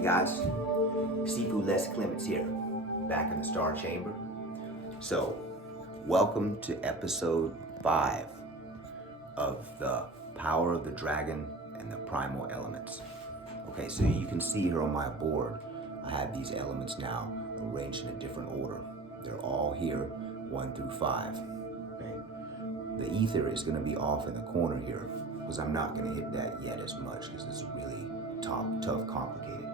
Hey guys, Seafood Les Clements here, back in the Star Chamber. So, welcome to episode 5 of the Power of the Dragon and the Primal Elements. Okay, so you can see here on my board, I have these elements now arranged in a different order. They're all here, 1 through 5. Okay, the ether is going to be off in the corner here, because I'm not going to hit that yet as much, because it's really tough, complicated.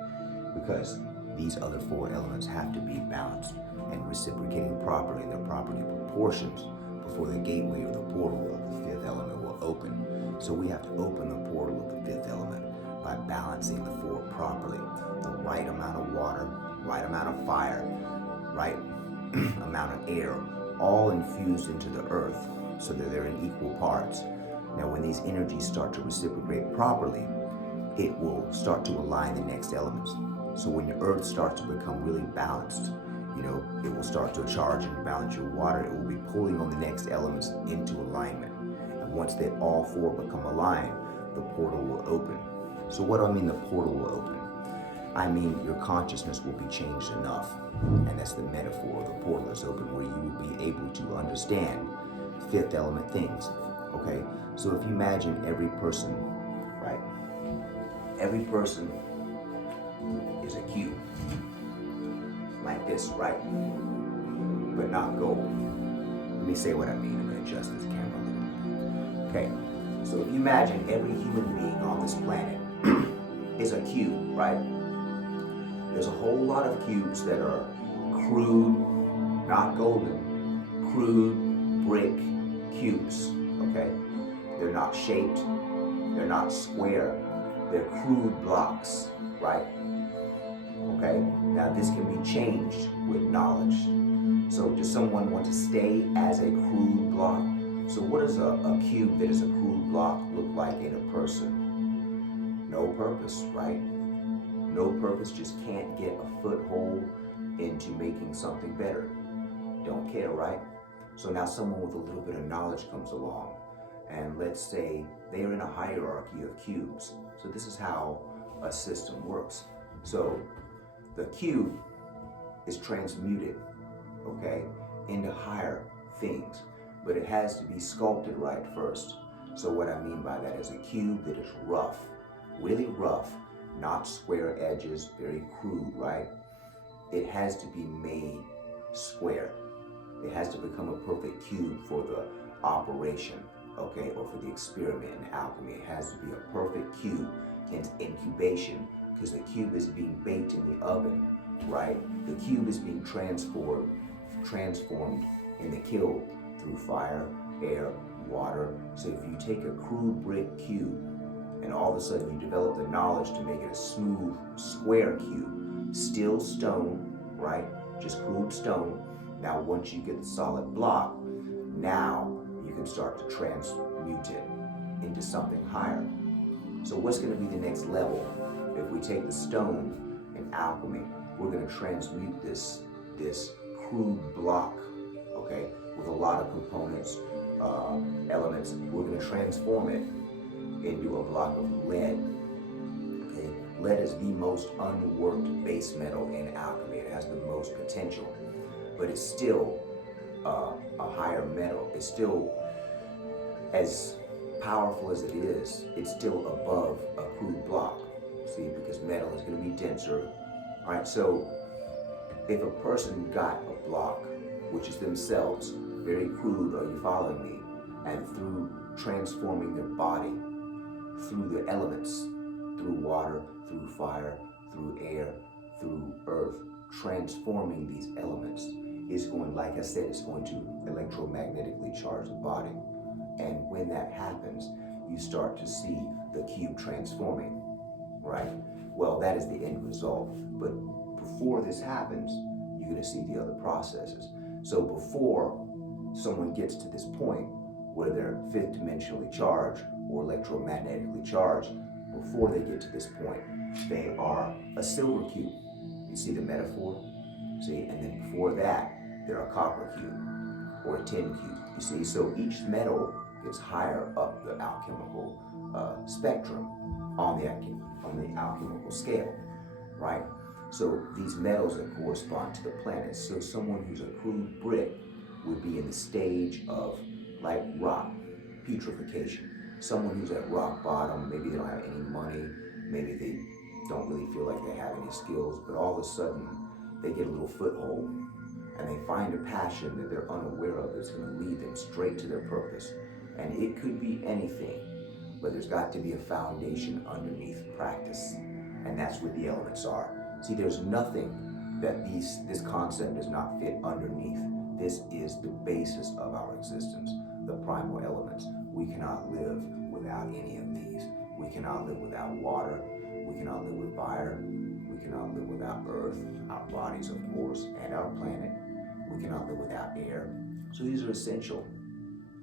Because these other 4 elements have to be balanced and reciprocating properly in their property proportions before the gateway or the portal of the 5th element will open. So we have to open the portal of the 5th element by balancing the 4 properly. The right amount of water, right amount of fire, right amount of air, all infused into the earth so that they're in equal parts. Now when these energies start to reciprocate properly, it will start to align the next elements. So when your earth starts to become really balanced, it will start to charge and balance your water. It will be pulling on the next elements into alignment. And once they all 4 become aligned, the portal will open. So what do I mean the portal will open? I mean your consciousness will be changed enough. And that's the metaphor. The portal is open where you will be able to understand 5th element things. Okay? So if you imagine every person, right? Every person is a cube, like this, right? But not gold. Let me say what I mean. I'm going to adjust this camera a little bit. Okay, so if you imagine every human being on this planet is a cube, right? There's a whole lot of cubes that are crude, not golden, crude brick cubes, okay? They're not shaped, they're not square, they're crude blocks, right? Okay, now this can be changed with knowledge. So does someone want to stay as a crude block? So what does a cube that is a crude block look like in a person? No purpose, right? No purpose, just can't get a foothold into making something better. Don't care, right? So now someone with a little bit of knowledge comes along, and let's say they're in a hierarchy of cubes. So this is how a system works. So the cube is transmuted, okay, into higher things, but it has to be sculpted right first. So what I mean by that is a cube that is rough, really rough, not square edges, very crude, right? It has to be made square. It has to become a perfect cube for the operation, okay, or for the experiment in alchemy. It has to be a perfect cube in incubation, because the cube is being baked in the oven, right? The cube is being transformed in the kiln through fire, air, water. So if you take a crude brick cube and all of a sudden you develop the knowledge to make it a smooth, square cube, still stone, right? Just crude stone. Now once you get the solid block, now you can start to transmute it into something higher. So what's going to be the next level? If we take the stone in alchemy, we're going to transmute this crude block, okay, with a lot of components, elements. We're going to transform it into a block of lead. Okay, lead is the most unworked base metal in alchemy. It has the most potential, but it's still a higher metal. It's still as powerful as it is. It's still above a crude block. See, because metal is going to be denser. All right, so if a person got a block, which is themselves, very crude, are you following me? And through transforming their body, through the elements, through water, through fire, through air, through earth, transforming these elements is going, like I said, it's going to electromagnetically charge the body. And when that happens, you start to see the cube transforming. Right? Well, that is the end result. But before this happens, you're going to see the other processes. So before someone gets to this point where they're 5th dimensionally charged or electromagnetically charged, before they get to this point, they are a silver cube. You see the metaphor? See? And then before that, they're a copper cube or a tin cube. You see? So each metal gets higher up the alchemical spectrum on the alchemical scale. right? So these metals that correspond to the planets. So someone who's a crude brick would be in the stage of like rock, putrefaction. Someone who's at rock bottom, maybe they don't have any money, maybe they don't really feel like they have any skills, but all of a sudden they get a little foothold and they find a passion that they're unaware of that's going to lead them straight to their purpose. And it could be anything, but there's got to be a foundation underneath practice. And that's what the elements are. See, there's nothing that this concept does not fit underneath. This is the basis of our existence, the primal elements. We cannot live without any of these. We cannot live without water. We cannot live with fire. We cannot live without earth, our bodies, of course, and our planet. We cannot live without air. So these are essential,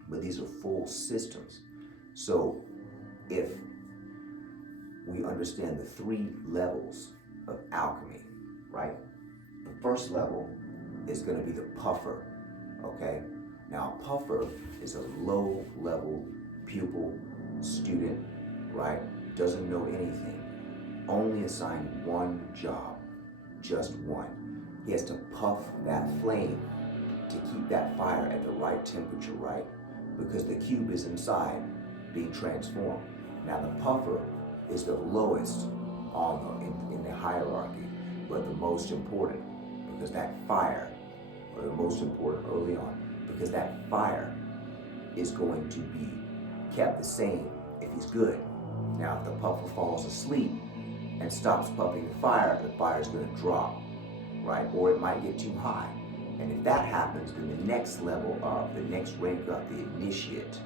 but these are full systems. So if we understand the three levels of alchemy, right? The first level is going to be the puffer, okay? Now, a puffer is a low-level pupil student, right? Doesn't know anything. Only assigned one job, just one. He has to puff that flame to keep that fire at the right temperature, right? Because the cube is inside being transformed. Now, the puffer is the lowest in the hierarchy, but the most important, because that fire, or the most important early on, because that fire is going to be kept the same if he's good. Now, if the puffer falls asleep and stops puffing the fire is going to drop, right? Or it might get too high. And if that happens, then the next level up, the next rank up, the initiate,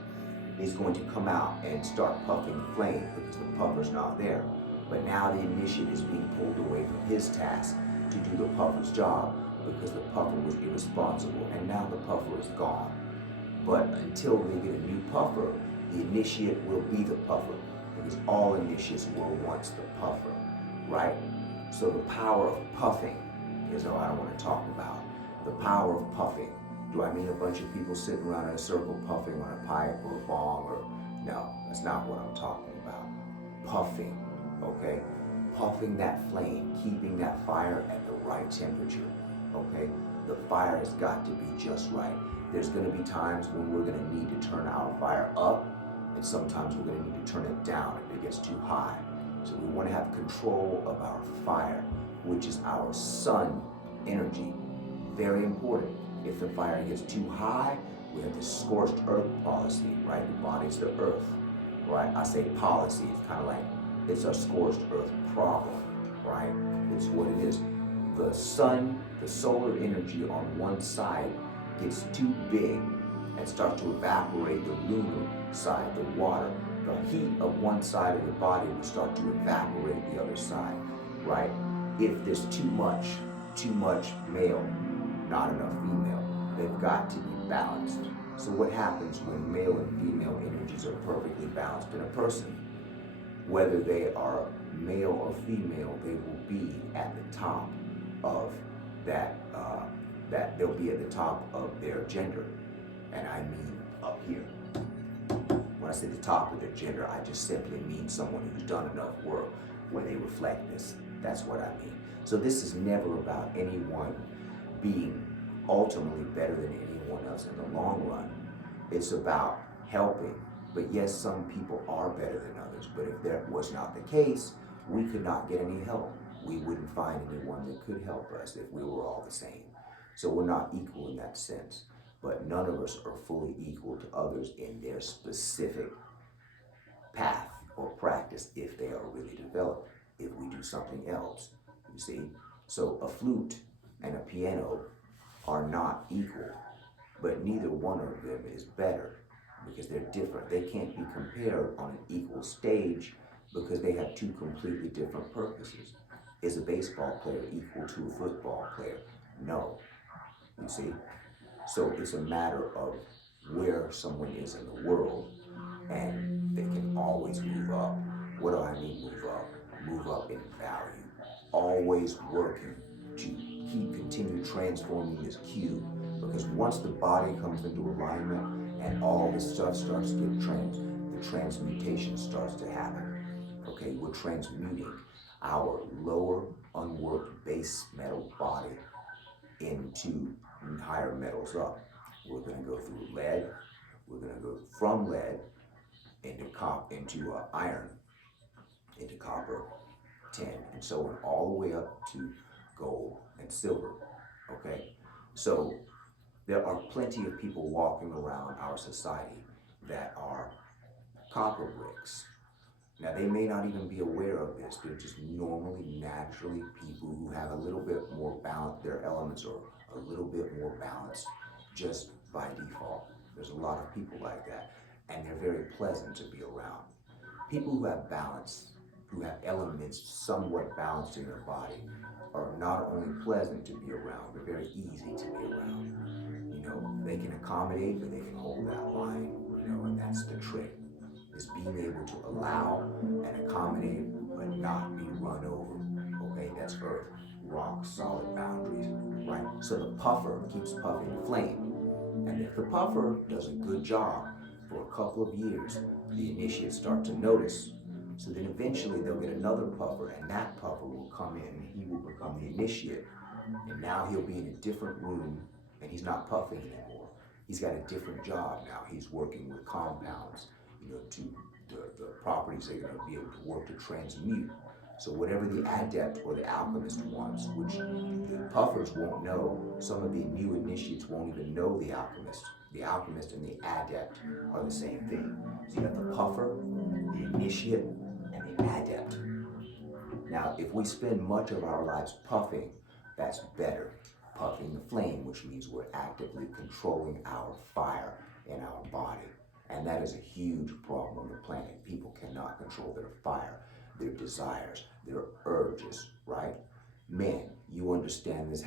is going to come out and start puffing the flame because the puffer's not there. But now the initiate is being pulled away from his task to do the puffer's job because the puffer was irresponsible, and now the puffer is gone. But until they get a new puffer, the initiate will be the puffer because all initiates were once the puffer, right? So the power of puffing is what I want to talk about. The power of puffing. Do I mean a bunch of people sitting around in a circle puffing on a pipe or a bong? Or no, that's not what I'm talking about. Puffing, okay? Puffing that flame, keeping that fire at the right temperature, okay? The fire has got to be just right. There's going to be times when we're going to need to turn our fire up, and sometimes we're going to need to turn it down if it gets too high. So we want to have control of our fire, which is our sun energy. Very important. If the fire gets too high, we have the scorched earth policy, right? The body's the earth, right? I say policy, it's kind of like, it's a scorched earth problem, right? It's what it is. The sun, the solar energy on one side gets too big and starts to evaporate the lunar side, the water. The heat of one side of the body will start to evaporate the other side, right? If there's too much male, not enough female, they've got to be balanced. So what happens when male and female energies are perfectly balanced in a person? Whether they are male or female, they will be at the top of that they'll be at the top of their gender, and I mean up here. When I say the top of their gender, I just simply mean someone who's done enough work where they reflect this. That's what I mean. So this is never about anyone being ultimately better than anyone else in the long run. It's about helping. But yes, some people are better than others, but if that was not the case, we could not get any help. We wouldn't find anyone that could help us if we were all the same. So we're not equal in that sense, but none of us are fully equal to others in their specific path or practice if they are really developed, if we do something else, you see? So a flute and a piano are not equal, but neither one of them is better because they're different. They can't be compared on an equal stage because they have two completely different purposes. Is a baseball player equal to a football player? No, you see? So it's a matter of where someone is in the world, and they can always move up. What do I mean move up? Move up in value. Always working to continue transforming this cube, because once the body comes into alignment and all this stuff starts to get the transmutation starts to happen. Okay, we're transmuting our lower unworked base metal body into higher metals up. We're going to go through lead. We're going to go from lead into iron, into copper, tin, and so on, all the way up to gold and silver. Okay, so there are plenty of people walking around our society that are copper bricks. Now, they may not even be aware of this. They're just normally, naturally people who have a little bit more balance. Their elements are a little bit more balanced just by default. There's a lot of people like that, and they're very pleasant to be around. People who have balance, who have elements somewhat balanced in their body, are not only pleasant to be around, but very easy to be around. They can accommodate, but they can hold that line, and that's the trick, is being able to allow and accommodate, but not be run over. Okay, that's earth, rock, solid boundaries, right? So the puffer keeps puffing the flame. And if the puffer does a good job for a couple of years, the initiates start to notice. So then eventually they'll get another puffer, and that puffer will come in and he will become the initiate. And now he'll be in a different room and he's not puffing anymore. He's got a different job now. He's working with compounds, to the properties they're going to be able to work to transmute. So whatever the adept or the alchemist wants, which the puffers won't know, some of the new initiates won't even know the alchemist. The alchemist and the adept are the same thing. So you have the puffer, the initiate, and the adept. Now, if we spend much of our lives puffing, that's better. Puffing the flame, which means we're actively controlling our fire in our body. And that is a huge problem on the planet. People cannot control their fire, their desires, their urges, right? Men, you understand this,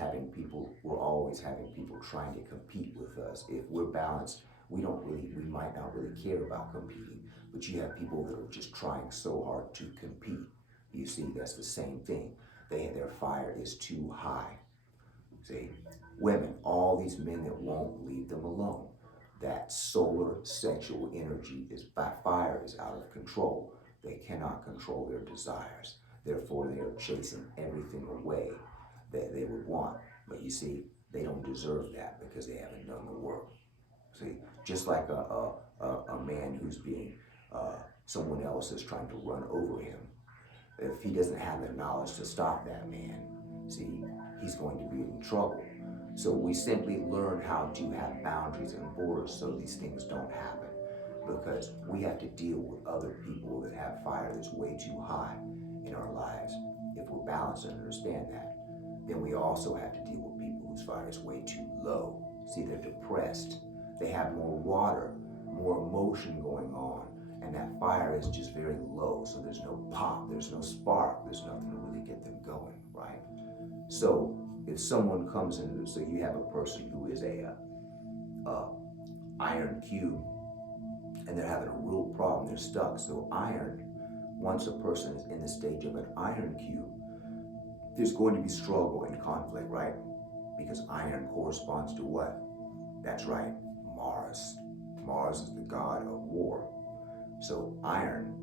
we're always having people trying to compete with us. If we're balanced, we might not really care about competing, but you have people that are just trying so hard to compete. You see, that's the same thing. Their fire is too high. See, women, all these men that won't leave them alone. That solar sexual energy fire is out of control. They cannot control their desires. Therefore, they are chasing everything away that they would want. But you see, they don't deserve that because they haven't done the work. See, just like a man who's being, someone else is trying to run over him. If he doesn't have the knowledge to stop that man, see, he's going to be in trouble. So we simply learn how to have boundaries and borders so these things don't happen, because we have to deal with other people that have fire that's way too high in our lives. If we're balanced and understand that, then we also have to deal with people whose fire is way too low. See, they're depressed. They have more water, more emotion going on, and that fire is just very low. So there's no pop, there's no spark, there's nothing to really get them going, right? So if someone comes in, so you have a person who is a iron cube, and they're having a real problem, they're stuck. So iron, once a person is in the stage of an iron cube, there's going to be struggle and conflict, right? Because iron corresponds to what? That's right, Mars. Mars is the god of war. So iron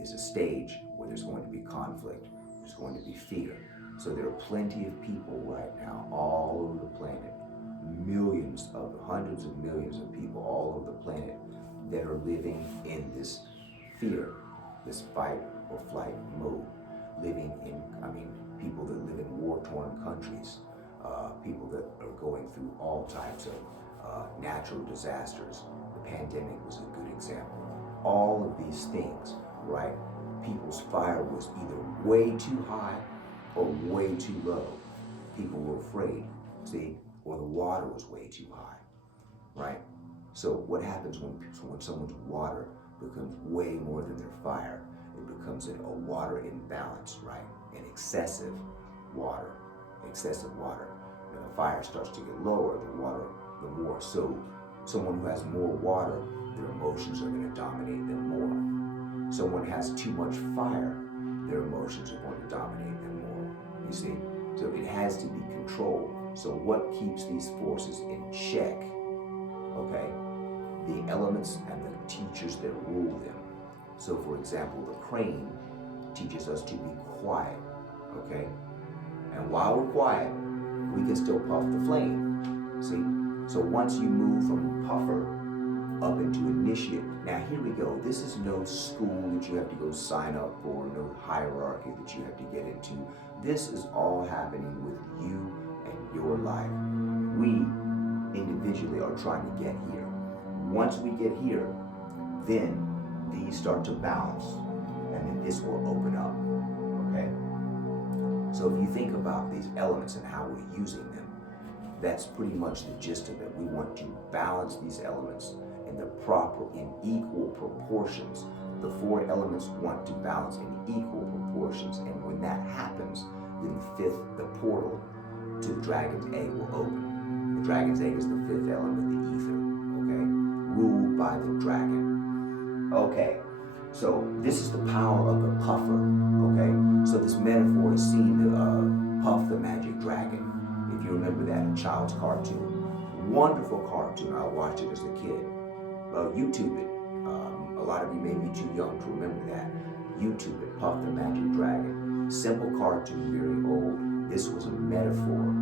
is a stage where there's going to be conflict, there's going to be fear. So there are plenty of people right now all over the planet, hundreds of millions of people all over the planet that are living in this fear, this fight or flight mode. People that live in war-torn countries, people that are going through all types of natural disasters. The pandemic was a good example. All of these things, right? People's fire was either way too high or way too low. People were afraid, see, or the water was way too high, right? So what happens when someone's water becomes way more than their fire? It becomes a water imbalance, right? An excessive water. When the fire starts to get lower, the more. So someone who has more water, their emotions are going to dominate them more. Someone has too much fire, their emotions are going to dominate them more. You see? So it has to be controlled. So what keeps these forces in check? Okay? The elements and the teachers that rule them. So for example, the crane teaches us to be quiet, okay? And while we're quiet, we can still puff the flame, see? So once you move from puffer up into initiate, now here we go. This is no school that you have to go sign up for, no hierarchy that you have to get into. This is all happening with you and your life. We individually are trying to get here. Once we get here, then these start to balance, and then this will open up, okay? So if you think about these elements and how we're using them, that's pretty much the gist of it. We want to balance these elements in equal proportions. The 4 elements want to balance in equal proportions, and when that happens, then the portal to the dragon's egg will open. The dragon's egg is the 5th element, the ether, okay? Ruled by the dragon. Okay, so this is the power of the puffer, okay? So this metaphor is seen to Puff the Magic Dragon. If you remember that, a child's cartoon. Wonderful cartoon. I watched it as a kid. YouTube it. A lot of you may be too young to remember that. YouTube it, Puff the Magic Dragon. Simple cartoon, very old. This was a metaphor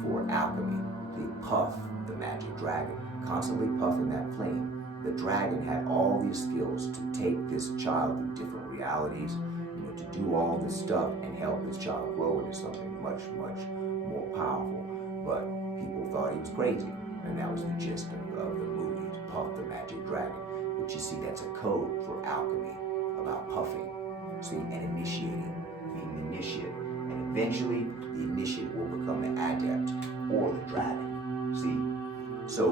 for alchemy. The Puff the Magic Dragon, constantly puffing that flame. The dragon had all these skills to take this child through different realities, to do all this stuff and help this child grow into something much, much more powerful. But people thought he was crazy, and that was the gist of the movie, Puff the Magic Dragon. But you see, that's a code for alchemy, about puffing, see, and initiating, being the initiate. And eventually, the initiate will become the adept, or the dragon, see? So,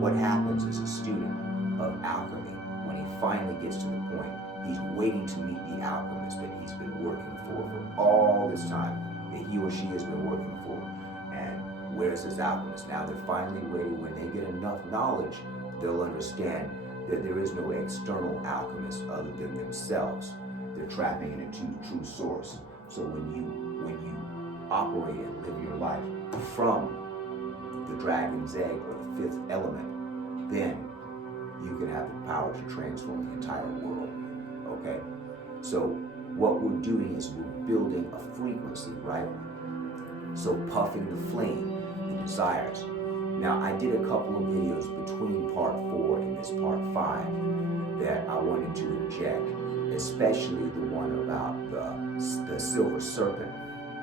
what happens as a student of alchemy, when he finally gets to the point, he's waiting to meet the alchemist that he's been working for all this time, that he or she has been working for. And where's this alchemist? Now they're finally ready. When they get enough knowledge, they'll understand that there is no external alchemist other than themselves. They're trapping in a true source. So when you operate and live your life from the dragon's egg, or the 5th element, then you can have the power to transform the entire world, okay? So what we're doing is we're building a frequency, right? So puffing the flame, the desires. Now, I did a couple of videos between part 4 and this part 5 that I wanted to inject, especially the one about the silver serpent,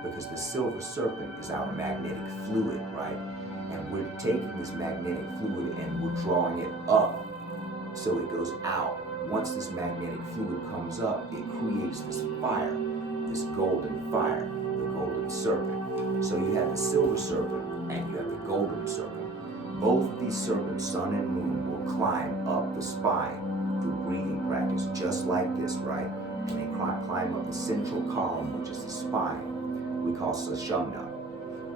because the silver serpent is our magnetic fluid, right? And we're taking this magnetic fluid and we're drawing it up so it goes out. Once this magnetic fluid comes up, it creates this fire, this golden fire, the golden serpent. So you have the silver serpent and you have the golden serpent. Both of these serpents, sun and moon, will climb up the spine through breathing practice, just like this, right? And they climb up the central column, which is the spine, we call Sushumna.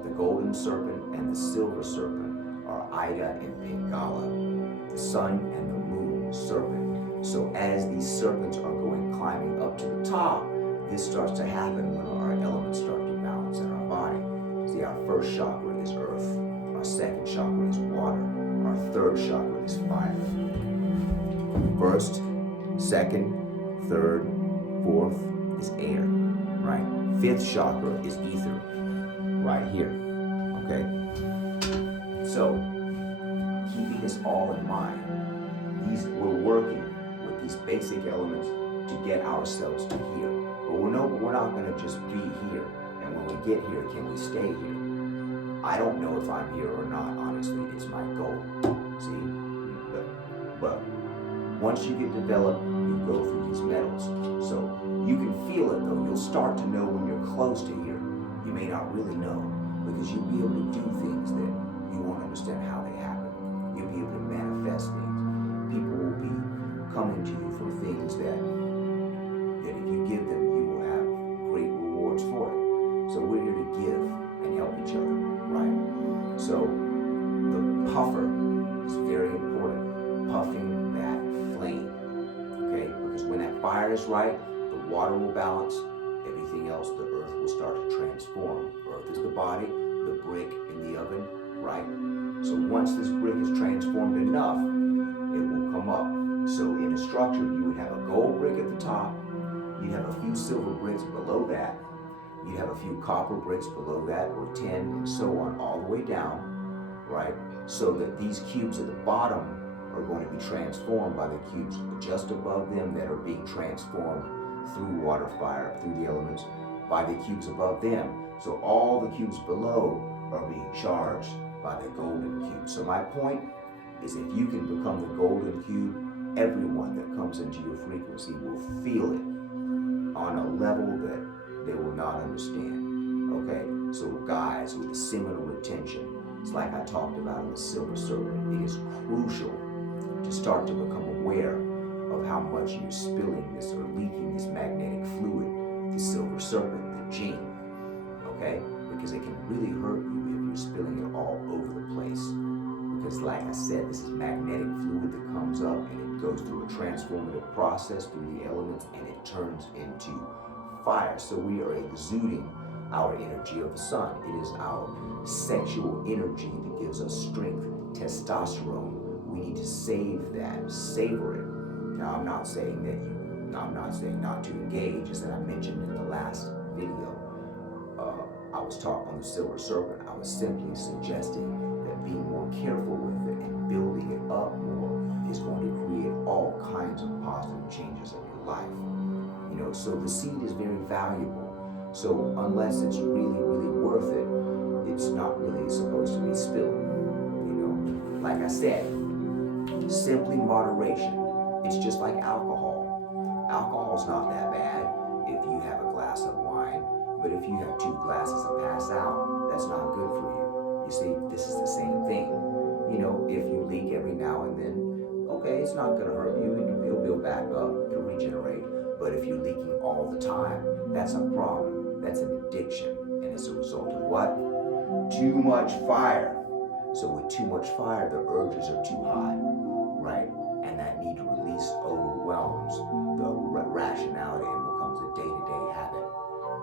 The golden serpent and the silver serpent are Ida and Pingala, the sun and the moon serpent. So as these serpents are climbing up to the top, this starts to happen when our elements start to balance in our body. See, our first chakra is earth, our second chakra is water, our third chakra is fire. First, second, third, fourth is air, right? 5th chakra is ether, right here, okay? So, keeping this all in mind, we're working with these basic elements to get ourselves to here. But we're not gonna just be here, and when we get here, can we stay here? I don't know if I'm here or not, honestly. It's my goal, see? But once you get developed, you go through these metals. So you can feel it though. You'll start to know when you're close to here. You may not really know, because you'll be able to do things that you won't understand how they happen. You'll be able to manifest things. People will be coming to you for things that if you give them, you will have great rewards for it. So we're here to give and help each other, right? So the puffer is very important. Puffing that flame, okay? Because when that fire is right, the water will balance, everything else, the earth will start to transform. Earth is the body, the brick in the oven, right? So once this brick is transformed enough, it will come up. So in a structure, you would have a gold brick at the top, You'd have a few silver bricks below that. You'd have a few copper bricks below that, or tin, and so on, all the way down, right? So that these cubes at the bottom are going to be transformed by the cubes just above them that are being transformed through water, fire, through the elements, by the cubes above them. So all the cubes below are being charged by the golden cube. So my point is, if you can become the golden cube, everyone that comes into your frequency will feel it on a level that they will not understand. Okay, so guys, with the seminal retention, it's like I talked about in the Silver Serpent, it is crucial to start to become aware of how much you're spilling this or leaking this magnetic fluid, the Silver Serpent, the gene, okay? Because it can really hurt you if you're spilling it all over the place. Because like I said, this is magnetic fluid that comes up and it goes through a transformative process through the elements and it turns into fire. So we are exuding our energy of the sun. It is our sexual energy that gives us strength, testosterone. We need to save that, savor it. Now I'm not saying not to engage, as that I mentioned in the last video. I was talking on the Silver Serpent. I was simply suggesting that being more careful with it and building it up more is going to create all kinds of positive changes in your life. You know, so the seed is very valuable. So unless it's really, really worth it, it's not really supposed to be spilled. You know, like I said, simply moderation. It's just like alcohol. Alcohol's not that bad if you have a glass of wine, but if you have 2 glasses and pass out, that's not good for you. You see, this is the same thing. You know, if you leak every now and then, okay, it's not gonna hurt you, and you'll build back up, you'll regenerate. But if you're leaking all the time, that's a problem. That's an addiction, and it's a result of what? Too much fire. So with too much fire, the urges are too high, right? And that need to release overwhelms the rationality and becomes a day-to-day habit,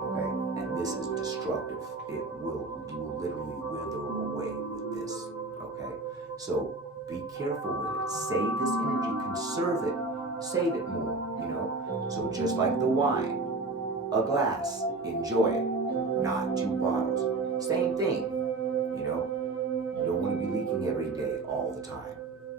okay? And this is destructive. You will literally wither away with this, okay? So be careful with it. Save this energy, conserve it, save it more, you know? So just like the wine, a glass, enjoy it, not 2 bottles. Same thing, you know? You don't want to be leaking every day all the time.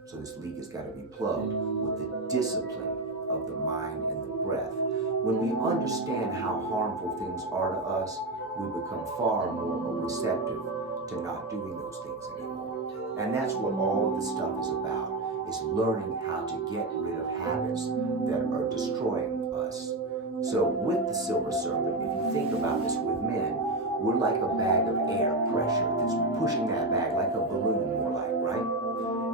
So this leak has got to be plugged with the discipline of the mind and the breath. When we understand how harmful things are to us, we become far more receptive to not doing those things anymore. And that's what all of this stuff is about, is learning how to get rid of habits that are destroying us. So with the Silver Serpent, if you think about this with men, we're like a bag of air pressure that's pushing that bag like a balloon, more like, right?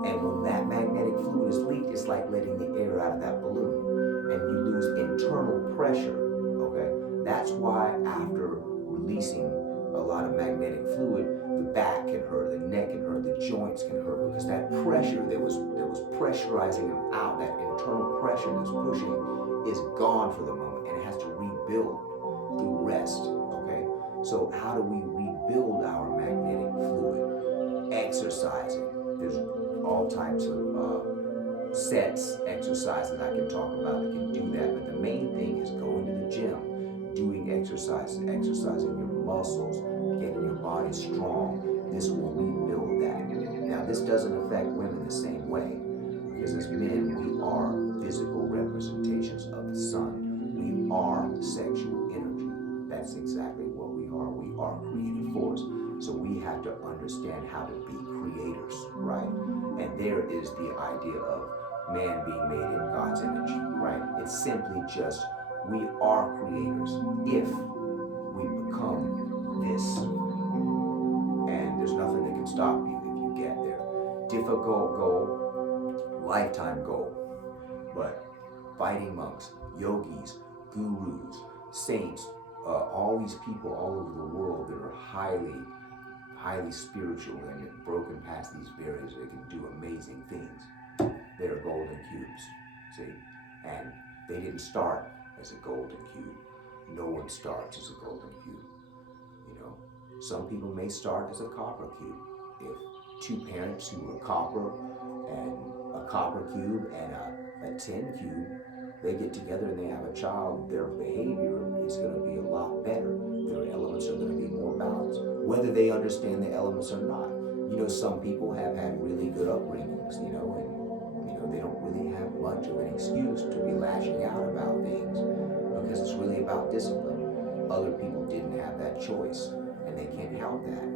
And when that magnetic fluid is leaked, it's like letting the air out of that balloon, and you lose internal pressure, okay? That's why after releasing a lot of magnetic fluid, the back can hurt, the neck can hurt, the joints can hurt, because that pressure that was pressurizing them out, that internal pressure that's pushing, is gone for the moment, and it has to rebuild through rest, okay? So how do we rebuild our magnetic fluid? Exercising. There's all types of sets, exercises I can talk about that can do that, but the main thing is going to the gym, doing exercises, exercising your muscles, getting your body strong. This will rebuild that. Now, this doesn't affect women the same way, because as men, we are physical representations of the sun. We are sexual energy. That's exactly what we are. We are creative force. So we have to understand how to be creators, right? And there is the idea of man being made in God's image, right? It's simply just, we are creators if we become this. And there's nothing that can stop you if you get there. Difficult goal, lifetime goal. But fighting monks, yogis, gurus, saints, all these people all over the world that are highly spiritual and have broken past these barriers, they can do amazing things. They're golden cubes, see? And they didn't start as a golden cube. No one starts as a golden cube, you know? Some people may start as a copper cube. If 2 parents who were copper and a copper cube and a tin cube they get together and they have a child, their behavior is going to be a lot better. Their elements are going to be more balanced, whether they understand the elements or not. Some people have had really good upbringings, and they don't really have much of an excuse to be lashing out about things because it's really about discipline. Other people didn't have that choice, and they can't help that.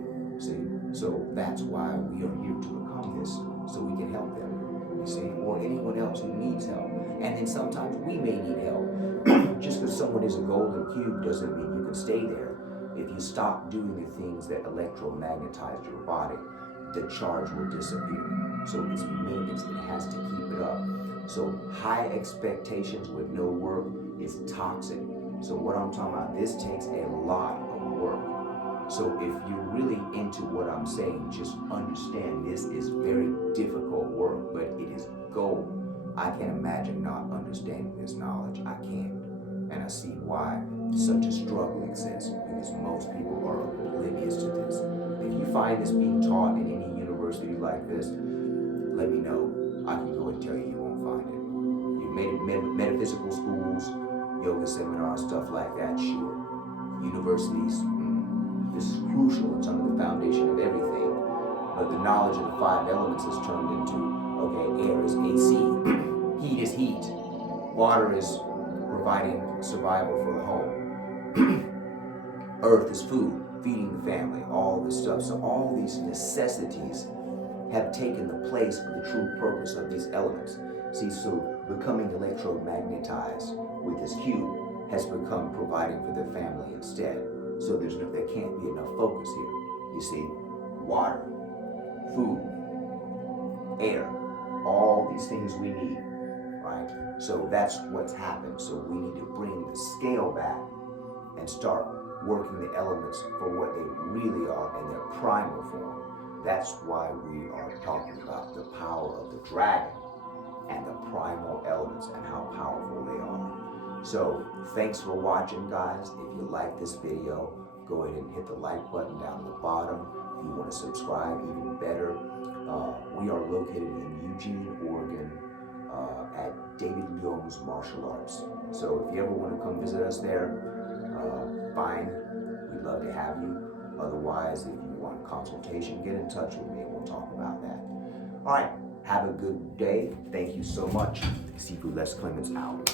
See, so that's why we are here to become this, so we can help them. You see, or anyone else who needs help. And then sometimes we may need help. Just because someone is a golden cube doesn't mean you can stay there. If you stop doing the things that electromagnetize your body, the charge will disappear. So it's maintenance, it has to keep it up. So high expectations with no work is toxic. So what I'm talking about, this takes a lot of work. So if you're really into what I'm saying, just understand this is very difficult work, but it is gold. I can't imagine not understanding this knowledge. I can't. And I see why it's such a struggle exists, because most people are oblivious to this. If you find this being taught in any university like this, let me know. I can go and tell you won't find it. You metaphysical schools, yoga seminars, stuff like that, sure. Universities, this is crucial. It's under the foundation of everything. But the knowledge of the five elements is turned into, okay, air is AC, heat is heat, water is providing survival for the home, earth is food, feeding the family, all this stuff. So all these necessities have taken the place of the true purpose of these elements. See, so becoming electromagnetized with this cube has become providing for their family instead. So there can't be enough focus here. You see, water, food, air, all these things we need, right? So that's what's happened. So we need to bring the scale back and start working the elements for what they really are in their primal form. That's why we are talking about the power of the dragon and the primal elements and how powerful they are. So thanks for watching, guys. If you like this video, go ahead and hit the like button down at the bottom. If you want to subscribe, even better. We are located in Eugene, Oregon, at David Leong's Martial Arts. So if you ever want to come visit us there, fine. We'd love to have you. Otherwise, if you want a consultation, get in touch with me and we'll talk about that. All right. Have a good day. Thank you so much. Seafood Les Clements out.